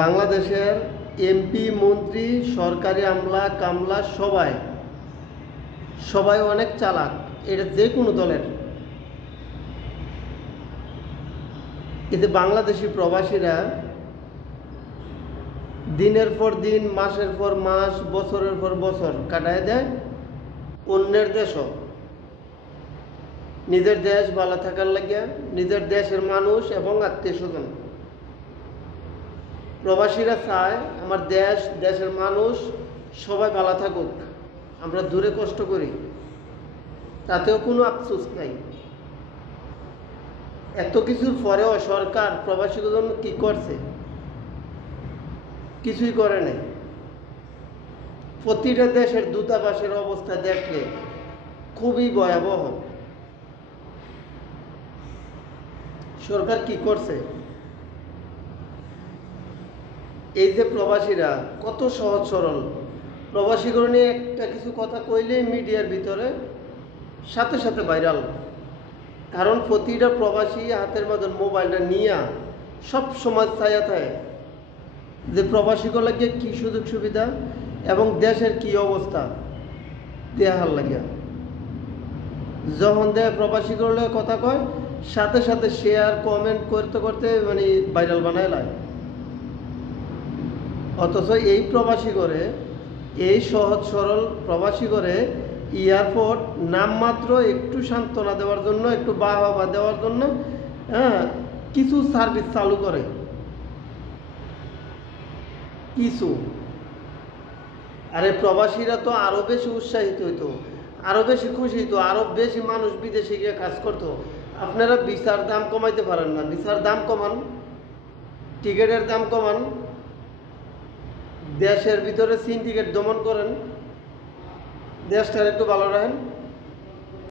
বাংলাদেশের এমপি মন্ত্রী সরকারি আমলা কামলা সবাই সবাই অনেক চালাক। এটা যে কোনো দলের। এতে বাংলাদেশি প্রবাসীরা দিনের পর দিন, মাসের পর মাস, বছরের পর বছর কাটায় দেয় অন্যের দেশও। নিজের দেশ ভালো থাকার লাগিয়া, নিজের দেশের মানুষ এবং আত্মীয় স্বজন। প্রবাসীরা চায় আমার দেশ, দেশের মানুষ সবাই ভালো থাকুক, আমরা দূরে কষ্ট করি, তাতেও কোনো আফসোস নাই। এত কিছুর পরেও সরকার প্রবাসীদের জন্য কী করছে? কিছুই করে নাই। প্রতিটা দেশের দূতাবাসের অবস্থা দেখলে খুবই ভয়াবহ। সরকার কি করছে? এই যে প্রবাসীরা কত সহজ সরল, প্রবাসীগুলো নিয়ে একটা কিছু কথা কইলেই মিডিয়ার ভিতরে সাথে সাথে ভাইরাল। কারণ প্রতিটা প্রবাসী হাতের মধ্যে মোবাইলটা নিয়ে সব সময় ছায়া থাকে যে প্রবাসীগুলোকে কী সুযোগ সুবিধা এবং দেশের কি অবস্থা দেহার লাগে। যখন দেয় প্রবাসীগুলো কথা কয়, সাথে সাথে শেয়ার কমেন্ট করতে করতে মানে ভাইরাল বানায় লাই। অথচ এই প্রবাসী করে, এই সহজ সরল প্রবাসী করে এয়ারপোর্ট নামমাত্র একটু সান্ত্বনা দেওয়ার জন্য, একটু বাহবা দেওয়ার জন্য কিছু সার্ভিস চালু করে, কিছু। আরে প্রবাসীরা তো আরও বেশি উৎসাহিত হইতো, আরও বেশি খুশি হইতো, আরও বেশি মানুষ বিদেশে গিয়ে কাজ করতো। আপনারা ভিসার দাম কমাইতে পারেন না, ভিসার দাম কমান, টিকিটের দাম কমান, দেশের ভিতরে সিন্ডিকেট দমন করেন, দেশটার একটু ভালো রাখেন।